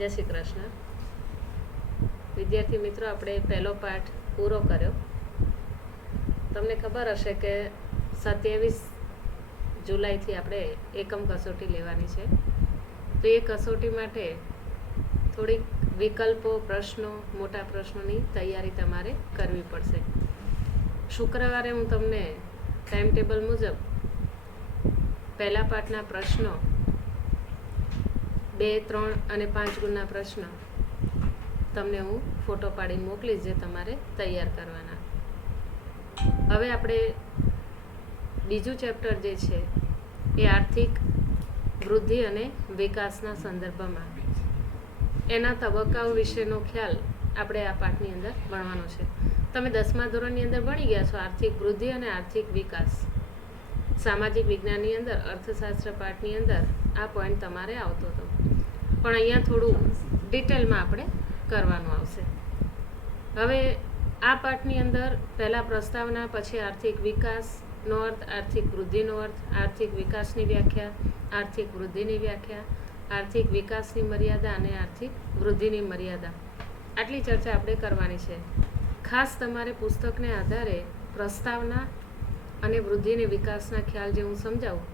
જય શ્રી કૃષ્ણ. વિદ્યાર્થી મિત્રો, આપણે પહેલો પાઠ પૂરો કર્યો. તમને ખબર હશે કે 27 જુલાઈથી આપણે એકમ કસોટી લેવાની છે. તો એ કસોટી માટે થોડીક વિકલ્પો, પ્રશ્નો, મોટા પ્રશ્નોની તૈયારી તમારે કરવી પડશે. શુક્રવારે હું તમને ટાઈમ ટેબલ મુજબ પહેલા પાઠના પ્રશ્નો 2, 3 અને 5 ગુણના પ્રશ્ન તમને હું ફોટો પાડીને મોકલીશ, જે તમારે તૈયાર કરવાના. હવે આપણે બીજું ચેપ્ટર જે છે એ આર્થિક વૃદ્ધિ અને વિકાસના સંદર્ભમાં એના તબક્કાઓ વિશેનો ખ્યાલ આપણે આ પાઠની અંદર ભણવાનો છે. તમે 10મા ધોરણની અંદર ભણી ગયા છો આર્થિક વૃદ્ધિ અને આર્થિક વિકાસ. સામાજિક વિજ્ઞાનની અંદર અર્થશાસ્ત્ર પાઠની અંદર આ પોઈન્ટ તમારે આવતો હતો, પણ અહીંયા થોડું ડિટેલમાં આપણે કરવાનું આવશે. હવે આ પાઠની અંદર પહેલા પ્રસ્તાવના, પછી આર્થિક વિકાસનો અર્થ, આર્થિક વૃદ્ધિનો અર્થ, આર્થિક વિકાસની વ્યાખ્યા, આર્થિક વૃદ્ધિની વ્યાખ્યા, આર્થિક વિકાસની મર્યાદા અને આર્થિક વૃદ્ધિની મર્યાદા, આટલી ચર્ચા આપણે કરવાની છે. ખાસ તમારે પુસ્તકને આધારે પ્રસ્તાવના અને વૃદ્ધિ અને વિકાસના ખ્યાલ જે હું સમજાવું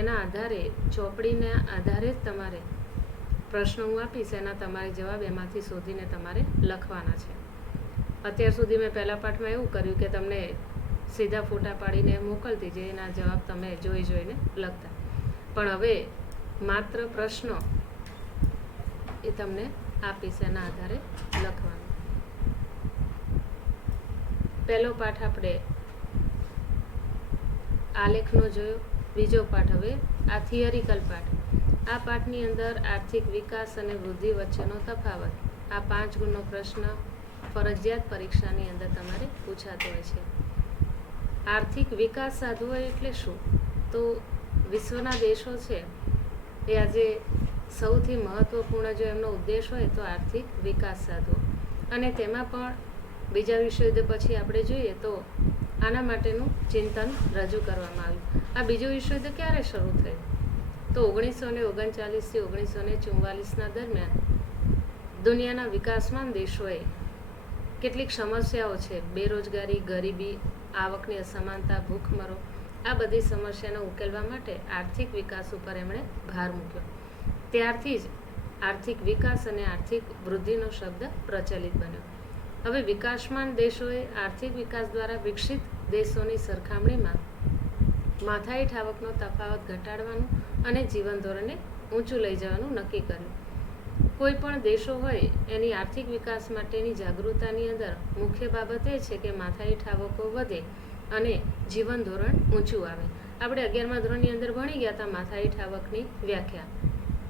એના આધારે, ચોપડીના આધારે જ તમારે પ્રશ્નો હું આપીશ, એના તમારે જવાબ એમાંથી શોધીને તમારે લખવાના છે. અત્યાર સુધી મેં પહેલા પાઠમાં એવું કર્યું કે તમને સીધા ફોટા પાડીને મોકલતી, જેના જવાબ તમે જોઈને લખતા. પણ હવે માત્ર પ્રશ્નો એ તમને આપીશ, એના આધારે લખવાનું. પહેલો પાઠ આપણે આલેખનો જોયો. બીજો પાઠ હવે આ થિયરિકલ પાઠ. આ પાઠની અંદર આર્થિક વિકાસ અને વૃદ્ધિ વચ્ચેનો તફાવત, આ 5 ગુણનો પ્રશ્ન ફરજિયાત પરીક્ષાની અંદર તમારે પૂછાતો હોય છે. આર્થિક વિકાસ સાધવો એટલે શું? તો વિશ્વના દેશો છે એ આજે સૌથી મહત્ત્વપૂર્ણ જો એમનો ઉદ્દેશ હોય તો આર્થિક વિકાસ સાધવો. અને તેમાં પણ બીજા વિશ્વયુદ્ધ પછી આપણે જોઈએ તો આના માટેનું ચિંતન રજૂ કરવામાં આવ્યું. આ બીજું વિશ્વયુદ્ધ ક્યારે શરૂ થયું? તો 1939થી 1944ના દરમિયાન દુનિયાના વિકાસમાન દેશોએ કેટલીક સમસ્યાઓ છે, બેરોજગારી, ગરીબી, આવકની અસમાનતા, ભૂખમરો, આ બધી સમસ્યાને ઉકેલવા માટે આર્થિક વિકાસ ઉપર એમણે ભાર મૂક્યો. ત્યારથી જ આર્થિક વિકાસ અને આર્થિક વૃદ્ધિનો શબ્દ પ્રચલિત બન્યો. હવે વિકાસમાન દેશોએ આર્થિક વિકાસ દ્વારા વિકસિત દેશોની સરખામણીમાં માથાદીઠ આવકનો તફાવત ઘટાડવાનું અને જીવન ધોરણને ઊંચું લઈ જવાનું નક્કી કર્યું. કોઈ પણ દેશો હોય એની આર્થિક વિકાસ માટેની જાગૃતતાની અંદર મુખ્ય બાબત એ છે કે માથાદીઠ આવકો વધે અને જીવન ધોરણ ઊંચું આવે. આપણે 11મા ધોરણની અંદર ભણી ગયા હતા માથાદીઠ આવકની વ્યાખ્યા.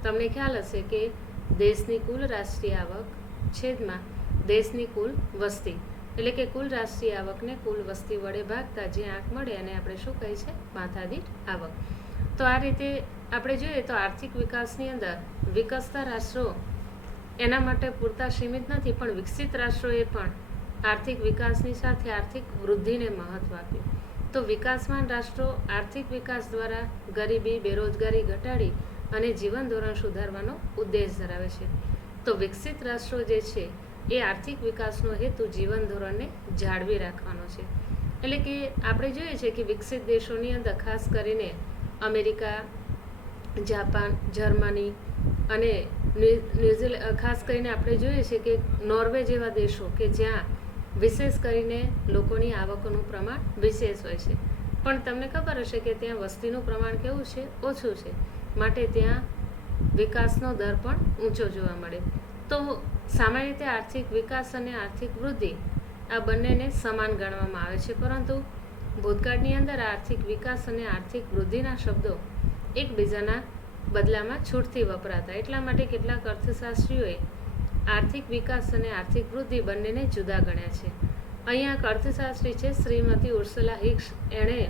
તમને ખ્યાલ હશે કે દેશની કુલ રાષ્ટ્રીય આવક છેદમાં દેશની કુલ વસ્તી, એટલે કે કુલ રાષ્ટ્રીય આવકને કુલ વસ્તી વડે ભાગતા જે આંક મળે એને આપણે શું કહે છે? માથાદીઠ આવક. તો આ રીતે આપણે જોઈએ તો આર્થિક વિકાસની અંદર વિકસતા રાષ્ટ્રો એના માટે પૂરતા સીમિત નથી, પણ વિકસિત રાષ્ટ્રોએ પણ આર્થિક વિકાસની સાથે આર્થિક વૃદ્ધિને મહત્ત્વ આપ્યું. તો વિકાસમાન રાષ્ટ્રો આર્થિક વિકાસ દ્વારા ગરીબી, બેરોજગારી ઘટાડી અને જીવન ધોરણ સુધારવાનો ઉદ્દેશ ધરાવે છે. તો વિકસિત રાષ્ટ્રો જે છે એ આર્થિક વિકાસનો હેતુ જીવન ધોરણને જાળવી રાખવાનો છે. એટલે કે આપણે જોઈએ છે કે વિકસિત દેશોની અંદર ખાસ કરીને અમેરિકા, જાપાન, જર્મની અને ન્યૂઝીલેન્ડ, ખાસ કરીને આપણે જોઈએ છે કે નોર્વે જેવા દેશો કે જ્યાં વિશેષ કરીને લોકોની આવકોનું પ્રમાણ વિશેષ હોય છે. પણ તમને ખબર હશે કે ત્યાં વસ્તીનું પ્રમાણ કેવું છે? ઓછું છે. માટે ત્યાં વિકાસનો દર પણ ઊંચો જોવા મળે. તો સામાન્ય રીતે આર્થિક વિકાસ અને આર્થિક વૃદ્ધિ આ બંનેને સમાન ગણવામાં આવે છે, પરંતુ ભૂતકાળની અંદર આર્થિક વિકાસ અને આર્થિક વૃદ્ધિના શબ્દો એકબીજાના બદલામાં છૂટથી વપરાતા. એટલા માટે કેટલાક અર્થશાસ્ત્રીઓએ આર્થિક વિકાસ અને આર્થિક વૃદ્ધિ બંનેને જુદા ગણ્યા છે. અહીંયા એક અર્થશાસ્ત્રી છે શ્રીમતી ઉર્સુલા હિક્સ, એણે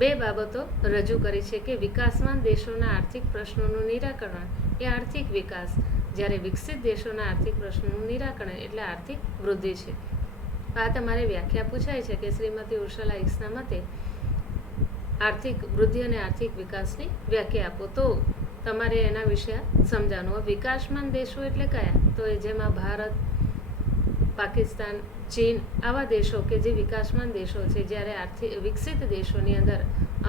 2 બાબતો રજૂ કરી છે કે વિકાસમાન દેશોના આર્થિક પ્રશ્નોનું નિરાકરણ એ આર્થિક વિકાસ, જ્યારે વિકસિત દેશોના આર્થિક પ્રશ્નોનું નિરાકરણ એટલે આર્થિક વૃદ્ધિ છે. આ તમારે વ્યાખ્યા પૂછાય છે કે શ્રીમતી ઉર્સુલા હિક્સના મતે આર્થિક વૃદ્ધિ અને આર્થિક વિકાસની વ્યાખ્યા આપો. તો તમારે એના વિશે સમજાવવાનું. વિકાસમાન દેશો એટલે કયા? તો એ જેમાં ભારત, પાકિસ્તાન, ચીન આવા દેશો કે જે વિકાસમાન દેશો છે. જ્યારે આર્થિક વિકસિત દેશોની અંદર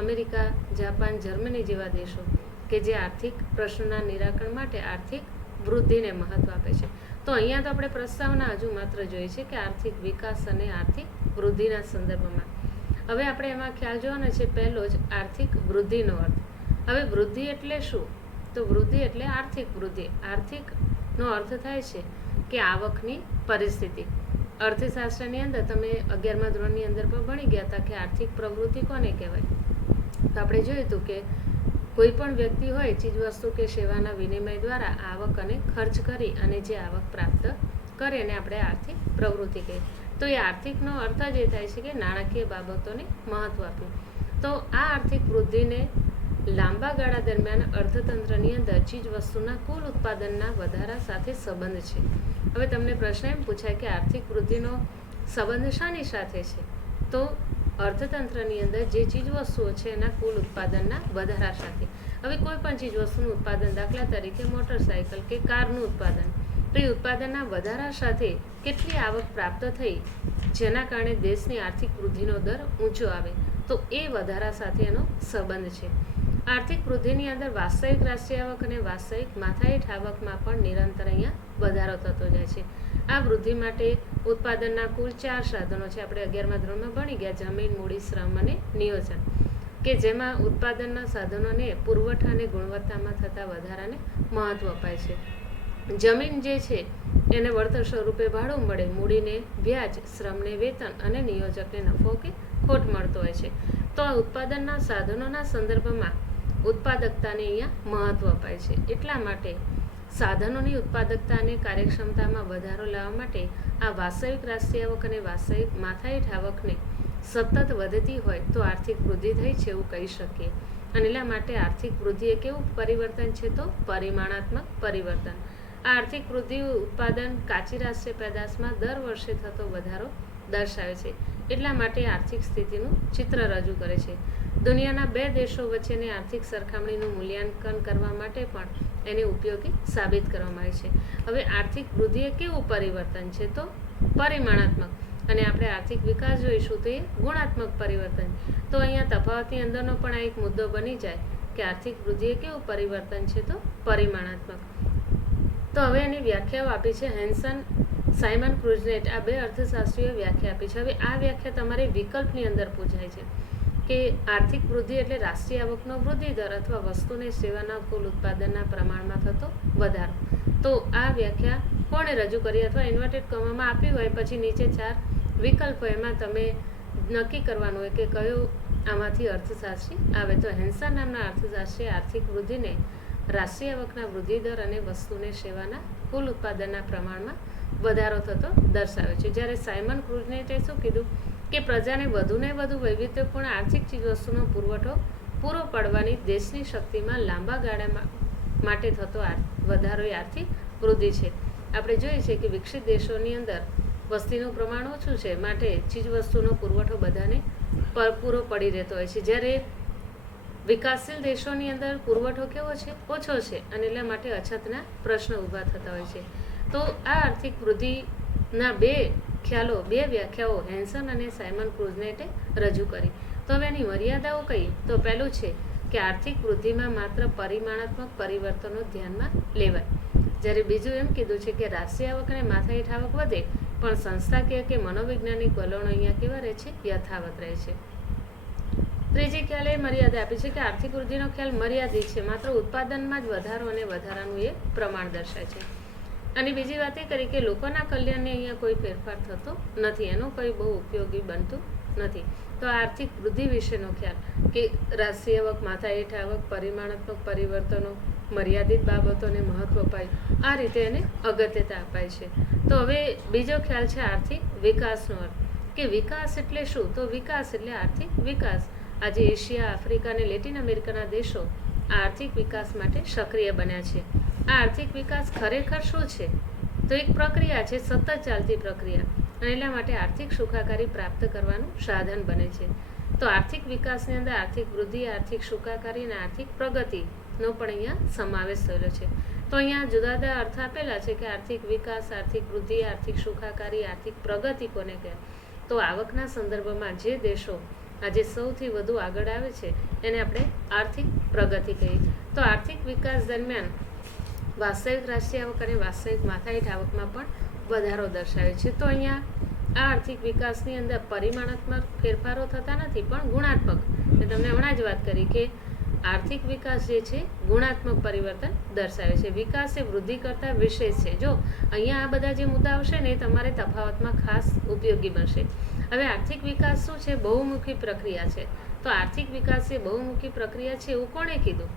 અમેરિકા, જાપાન, જર્મની જેવા દેશો કે જે આર્થિક પ્રશ્નોના નિરાકરણ માટે આર્થિક વૃદ્ધિને મહત્વ આપે છે. તો અહીંયા તો આપણે પ્રસ્તાવના હજુ માત્ર જોઈએ છે કે આર્થિક વિકાસ અને આર્થિક વૃદ્ધિના સંદર્ભમાં. હવે આપણે એમાં ખ્યાલ જોવાનો છે. પહેલો જ આર્થિક વૃદ્ધિનો અર્થ. હવે વૃદ્ધિ એટલે શું? તો વૃદ્ધિ એટલે આર્થિક વૃદ્ધિ. આર્થિકનો અર્થ થાય છે કે આવકની પરિસ્થિતિ. અર્થશાસ્ત્રની અંદર તમે 11મા ધોરણની અંદર પણ ભણી ગયા હતા કે આર્થિક પ્રવૃત્તિ કોને કહેવાય. તો આપણે જોયું હતું કે કોઈ પણ વ્યક્તિ હોય ચીજવસ્તુ કે સેવાના વિનિમય દ્વારા આવક અને ખર્ચ કરી અને જે આવક પ્રાપ્ત કરે એને આપણે આર્થિક પ્રવૃત્તિ કહીએ. તો એ આર્થિકનો અર્થ જ એ થાય છે કે નાણાકીય બાબતોને મહત્વ આપ્યું. તો આ આર્થિક વૃદ્ધિને લાંબા ગાળા દરમિયાન અર્થતંત્રની અંદર ચીજવસ્તુના કુલ ઉત્પાદનના વધારા સાથે સંબંધ છે. હવે તમને પ્રશ્ન એમ પૂછાય કે આર્થિક વૃદ્ધિનો સંબંધ શાની સાથે છે? તો અર્થતંત્રની અંદર જે ચીજવસ્તુઓ છે એના કુલ ઉત્પાદનના વધારા સાથે. હવે કોઈ પણ ચીજવસ્તુનું ઉત્પાદન, દાખલા તરીકે મોટરસાયકલ કે કારનું ઉત્પાદન, તો એ ઉત્પાદનના વધારા સાથે કેટલી આવક પ્રાપ્ત થઈ જેના કારણે દેશની આર્થિક વૃદ્ધિનો દર ઊંચો આવે, તો એ વધારા સાથે એનો સંબંધ છે. આર્થિક વૃદ્ધિની અંદર વાસ્તવિક રાષ્ટ્રીય આવક અને વાસ્તવિક માથાદીઠ આવકમાં પણ નિરંતર અહીંયા વધારો થતો જાય છે. આ વૃદ્ધિ માટે ઉત્પાદનના કુલ 4 સાધનો છે. આપણે 11મા ધોરણમાં ભણી ગયા. જમીન, મૂડી, શ્રમ અને નિયોજન, કે જેમાં ઉત્પાદનના સાધનોને પુરવઠા અને ગુણવત્તામાં થતા વધારાને મહત્વ અપાય છે. જમીન જે છે એને વળતર સ્વરૂપે ભાડું મળે, મૂડીને વ્યાજ, શ્રમને વેતન અને નિયોજકને નફો કે ખોટ મળતો હોય છે. તો આ ઉત્પાદનના સાધનોના સંદર્ભમાં ઉત્પાદકતાને અહીંયા મહત્વ અપાય છે. એટલા માટે સાધનોની ઉત્પાદકતા અને કાર્યક્ષમતામાં વધારો લાવવા માટે આ વાસ્તવિક રાષ્ટ્રીય આવક અને વાસ્તવિક માથાદીઠ આવકને સતત વધતી હોય તો આર્થિક વૃદ્ધિ થઈ છે એવું કહી શકીએ. અને એટલા માટે આર્થિક વૃદ્ધિ એ કેવું પરિવર્તન છે? તો પરિમાણાત્મક પરિવર્તન. આ આર્થિક વૃદ્ધિ ઉત્પાદન, કાચી રાષ્ટ્રીય પેદાશમાં દર વર્ષે થતો વધારો દર્શાવે છે. એટલા માટે આર્થિક સ્થિતિનું ચિત્ર રજૂ કરે છે. દુનિયાના 2 દેશો વચ્ચેની આર્થિક સરખામણીનું મૂલ્યાંકન કરવા માટે પણ એને ઉપયોગી સાબિત કરવામાં આવે છે. હવે આર્થિક વૃદ્ધિ એ કેવું પરિવર્તન છે? તો પરિમાણાત્મક. અને આપણે આર્થિક વિકાસ જોઈશું તો એ ગુણાત્મક પરિવર્તન. તો અહીંયા તફાવતની અંદરનો પણ આ એક મુદ્દો બની જાય કે આર્થિક વૃદ્ધિ એ કેવું પરિવર્તન છે? તો પરિમાણાત્મક. તો હવે એની વ્યાખ્યાઓ આપી છે. હેન્સન, સાયમન ક્રુઝનેટ આ 2 અર્થશાસ્ત્રીઓ વ્યાખ્યા આપી છે. હવે આ વ્યાખ્યા તમારે વિકલ્પની અંદર પૂછાય છે કે આર્થિક વૃદ્ધિ એટલે રાષ્ટ્રીય આવકનો વૃદ્ધિ દર અથવા વસ્તુને સેવાના કુલ ઉત્પાદનના પ્રમાણમાં થતો વધારો. તો આ વ્યાખ્યા કોણે રજૂ કરી અથવા ઇન્વર્ટેડ કોમામાં આપી હોય પછી નીચે 4 વિકલ્પો, એમાં તમે નક્કી કરવાનું હોય કે કયો આમાંથી અર્થશાસ્ત્રી આવે. તો હેન્સન નામના અર્થશાસ્ત્રીએ આર્થિક વૃદ્ધિને રાષ્ટ્રીય આવકના વૃદ્ધિ દર અને વસ્તુને સેવાના કુલ ઉત્પાદનના પ્રમાણમાં વધારો થતો દર્શાવે છે. જ્યારે સાયમન ક્રુઝનેટે શું કીધું કે પ્રજાને વધુને વધુ વૈવિધ્યપૂર્ણ આર્થિક ચીજવસ્તુનો પુરવઠો પૂરો પાડવાની દેશની શક્તિમાં લાંબા ગાળા માટે થતો વધારો એ આર્થિક વૃદ્ધિ છે. આપણે જોઈએ છીએ કે વિકસિત દેશોની અંદર વસ્તીનું પ્રમાણ ઓછું છે, માટે ચીજવસ્તુનો પુરવઠો બધાને પૂરો પડી રહેતો હોય છે. જ્યારે વિકાસશીલ દેશોની અંદર પુરવઠો કેવો છે? ઓછો છે, અને એટલા માટે અછતના પ્રશ્નો ઊભા થતા હોય છે. તો આ આર્થિક વૃદ્ધિના 2 ખ્યાલો, 2 વ્યાખ્યાઓ હેન્સન અને સાયમન ક્રુઝનેટે રજૂ કરી. તો હવે એની મર્યાદાઓ કઈ? તો પહેલું છે કે આર્થિક વૃદ્ધિમાં માત્ર પરિમાણાત્મક પરિવર્તનો ધ્યાનમાં લેવાય. જ્યારે બીજું એમ કીધું છે કે રાષ્ટ્રીય આવક અને માથાદીઠ આવક વધે પણ સંસ્થાકીય કે મનોવૈજ્ઞાનિક વલણો અહીંયા કેવા રહે છે? યથાવત રહે છે. ત્રીજી ખ્યાલ એ મર્યાદા આપી છે કે આર્થિક વૃદ્ધિનો ખ્યાલ મર્યાદિત છે, માત્ર ઉત્પાદનમાં જ વધારો અને વધારાનું એ પ્રમાણ દર્શાય છે. અને બીજી વાત એ કરી કે લોકોના કલ્યાણને અહીંયા કોઈ ફેરફાર થતો નથી, એનો કોઈ બહુ ઉપયોગી બનતું નથી. તો આર્થિક વૃદ્ધિ વિશેનો ખ્યાલ કે રાષ્ટ્રીય આવક, માથાદીઠ આવક, પરિમાણાત્મક પરિવર્તનો, મર્યાદિત બાબતોને મહત્વ અપાય, આ રીતે એને અગત્યતા અપાય છે. તો હવે બીજો ખ્યાલ છે આર્થિક વિકાસનો અર્થ. કે વિકાસ એટલે શું? તો વિકાસ એટલે આર્થિક વિકાસ. આજે એશિયા, આફ્રિકા અને લેટિન અમેરિકાના દેશો આર્થિક વિકાસ માટે સક્રિય બન્યા છે. આ આર્થિક વિકાસ ખરેખર શું છે? તો એક પ્રક્રિયા છે, સતત ચાલતી પ્રક્રિયા, અને એટલા માટે આર્થિક સુખાકારી પ્રાપ્ત કરવાનું સાધન બને છે. તો આર્થિક વિકાસની અંદર આર્થિક વૃદ્ધિ, આર્થિક સુખાકારી અને આર્થિક પ્રગતિ નો પણ અહીંયા સમાવેશ થયેલો છે. તો અહીંયા જુદા જુદા અર્થ આપેલા છે કે આર્થિક વિકાસ, આર્થિક વૃદ્ધિ, આર્થિક સુખાકારી, આર્થિક પ્રગતિ કોને કહેવાય. તો આવકના સંદર્ભમાં જે દેશો આજે સૌથી વધુ આગળ આવે છે એને આપણે આર્થિક પ્રગતિ કહીએ. તો આર્થિક વિકાસ દરમિયાન વાસ્તવિક રાષ્ટ્રીય આવક અને વાસ્તવિક માથાદીઠ આવકમાં પણ વધારો દર્શાવે છે. તો અહીંયા આ આર્થિક વિકાસની અંદર પરિમાણાત્મક ફેરફારો થતા નથી પણ ગુણાત્મક. મેં તમને હમણાં જ વાત કરી કે આર્થિક વિકાસ જે છે ગુણાત્મક પરિવર્તન દર્શાવે છે. વિકાસ એ વૃદ્ધિ કરતાં વિશેષ છે. જો અહીંયા આ બધા જે મુદ્દા આવશે ને એ તમારે તફાવતમાં ખાસ ઉપયોગી બનશે. હવે આર્થિક વિકાસ શું છે? બહુમુખી પ્રક્રિયા છે. તો આર્થિક વિકાસ એ બહુમુખી પ્રક્રિયા છે એવું કોણે કીધું?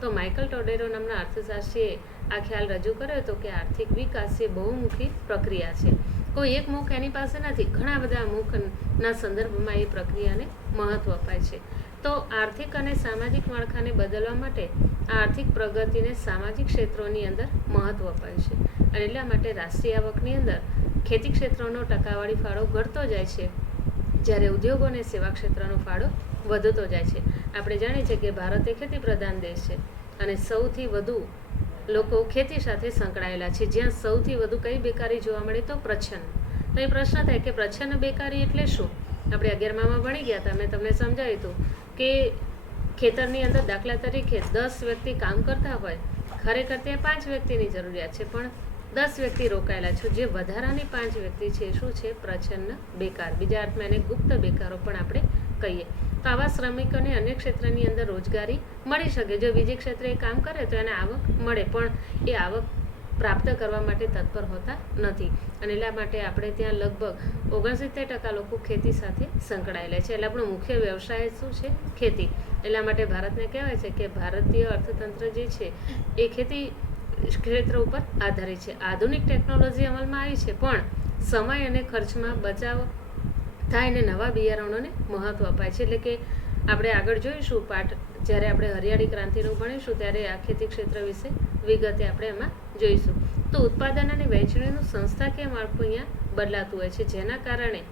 તો માઇકલ ટોડેરો નામના અર્થશાસ્ત્રીએ આ ખ્યાલ રજૂ કર્યો હતો કે આર્થિક વિકાસ એ બહુમુખી પ્રક્રિયા છે. કોઈ એક મુખ એની પાસે નથી, ઘણા બધા મુખના સંદર્ભમાં એ પ્રક્રિયાને મહત્વ અપાય છે. તો આર્થિક અને સામાજિક માળખાને બદલવા માટે આર્થિક પ્રગતિને સામાજિક ક્ષેત્રોની અંદર મહત્વ અપાય છે. અને એટલા માટે રાષ્ટ્રીય આવકની અંદર ખેતી ક્ષેત્રનો ટકાવારી ફાળો ઘટતો જાય છે, જ્યારે ઉદ્યોગો અને સેવા ક્ષેત્રનો ફાળો વધતો જાય છે. આપણે જાણીએ છીએ કે ભારત એ ખેતી પ્રધાન દેશ છે અને સૌથી વધુ લોકો ખેતી સાથે સંકળાયેલા છે. જ્યાં સૌથી વધુ કઈ બેકારી જોવા મળે? તો પ્રચ્છન્ન. તો એ પ્રશ્ન થાય કે પ્રચ્છન્ન બેકારી એટલે શું? આપણે 11માં ભણી ગયા હતા, મેં તમને સમજાવ્યું હતું કે ખેતરની અંદર દાખલા તરીકે 10 વ્યક્તિ કામ કરતા હોય, ખરેખર ત્યાં 5 વ્યક્તિની જરૂરિયાત છે પણ 10 વ્યક્તિ રોકાયેલા છે. જે વધારાની 5 વ્યક્તિ છે શું છે? પ્રચ્છન્ન બેકાર. બીજા અર્થમાં એને ગુપ્ત બેકારો પણ આપણે કહીએ. તો આવા શ્રમિકોને અન્ય ક્ષેત્રની અંદર રોજગારી મળી શકે. જો બીજે ક્ષેત્રે કામ કરે તો એને આવક મળે, પણ એ આવક પ્રાપ્ત કરવા માટે તત્પર હોતા નથી. અને એટલા માટે આપણે ત્યાં લગભગ 69% લોકો ખેતી સાથે સંકળાયેલા છે. એટલે આપણો મુખ્ય વ્યવસાય શું છે? ખેતી. એટલા માટે ભારતને કહેવાય છે કે ભારતીય અર્થતંત્ર જે છે એ ખેતી ક્ષેત્ર ઉપર આધારિત છે. આધુનિક ટેકનોલોજી અમલમાં આવી છે પણ સમય અને ખર્ચમાં બચાવ થાય અને નવા બિયારણોને મહત્વ અપાય છે. એટલે કે આપણે આગળ જોઈશું પાઠ, જ્યારે આપણે હરિયાળી ક્રાંતિનું ભણીશું ત્યારે આ ખેતી ક્ષેત્ર વિશે વિગતે આપણે એમાં જોઈશું. તો ઉત્પાદન અને વહેંચણીનું સંસ્થાકીય માળખું અહીંયા બદલાતું હોય છે, જેના કારણે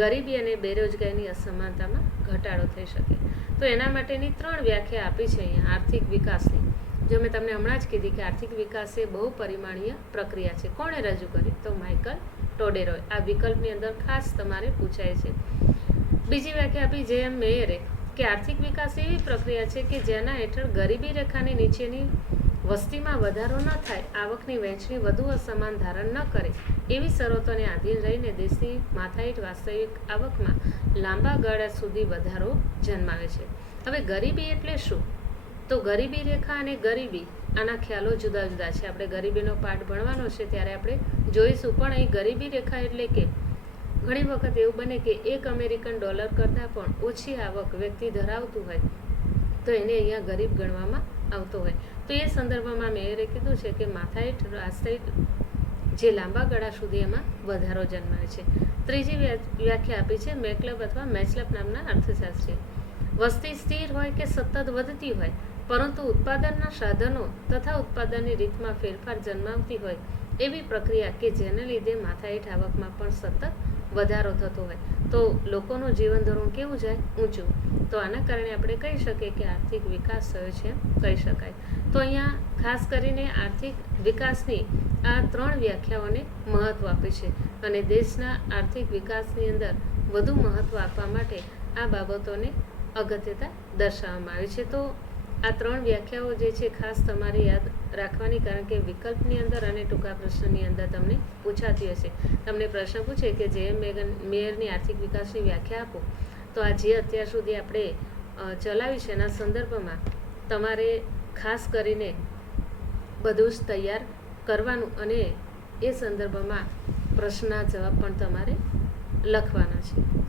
ગરીબી અને બેરોજગારીની અસમાનતામાં ઘટાડો થઈ શકે. તો એના માટેની 3 વ્યાખ્યા આપી છે અહીંયા આર્થિક વિકાસની. જો મેં તમને હમણાં જ કીધી કે આર્થિક વિકાસ એ બહુપરિમાણીય પ્રક્રિયા છે. કોણે રજૂ કરી? તો માઇકલ ટોડેરોએ. આ વિકલ્પની અંદર ખાસ તમારે પૂછાય છે. બીજી વ્યાખ્યા આપી જે.એમ. મેયરે કે આર્થિક વિકાસ એવી પ્રક્રિયા છે કે જેના હેઠળ ગરીબી રેખાની નીચેની વસ્તીમાં વધારો ન થાય, આવકની વહેંચણી વધુ અસમાન ધારણ ન કરે, એવી શરતોને આધીન રહીને દેશની માથાદીઠ વાસ્તવિક આવકમાં લાંબા ગાળા સુધી વધારો જન્માવે છે. હવે ગરીબી એટલે શું? તો ગરીબી રેખા અને ગરીબી, આના ખ્યાલો જુદા જુદા છે. આપણે ગરીબીનો પાઠ ભણવાનો છે ત્યારે આપણે જોઈશું. પણ અહીં ગરીબી રેખા એટલે કે ઘણી વખત એવું બને કે $1 કરતાં પણ ઓછી આવક વ્યક્તિ ધરાવતું હોય તો એને અહીંયા ગરીબ ગણવામાં આવતો હોય. તો એ સંદર્ભમાં મેયરે કીધું છે કે માથાદીઠ વાસ્તવિક જે લાંબા ગાળા સુધી એમાં વધારો જન્માય છે. ત્રીજી વ્યાખ્યા આપી છે મેકલબ અથવા મેચલપ નામના અર્થશાસ્ત્રીએ. વસ્તી સ્થિર હોય કે સતત વધતી હોય પરંતુ ઉત્પાદનના સાધનો તથા ઉત્પાદનની રીતમાં ફેરફાર જન્માવતી હોય એવી પ્રક્રિયા કે જેને લીધે માથાદીઠ આવકમાં પણ સતત વધારો થતો હોય તો લોકોનું જીવન ધોરણ કેવું જાય? ઊંચું. તો આના કારણે આપણે કહી શકીએ કે આર્થિક વિકાસ થયો છે કહી શકાય. તો અહીંયા ખાસ કરીને આર્થિક વિકાસની આ 3 વ્યાખ્યાઓને મહત્વ આપે છે અને દેશના આર્થિક વિકાસની અંદર વધુ મહત્વ આપવા માટે આ બાબતોને અગત્યતા દર્શાવવામાં આવી છે. તો આ 3 વ્યાખ્યાઓ જે છે ખાસ તમારે યાદ રાખવાની, કારણ કે વિકલ્પની અંદર અને ટૂંકા પ્રશ્નની અંદર તમને પૂછાતી હશે. તમને પ્રશ્ન પૂછે કે જે.એમ. મેયરની આર્થિક વિકાસની વ્યાખ્યા આપો, તો આ જે અત્યાર સુધી આપણે ચલાવી છે એના સંદર્ભમાં તમારે ખાસ કરીને બધું જ તૈયાર કરવાનું અને એ સંદર્ભમાં પ્રશ્નના જવાબ પણ તમારે લખવાના છે.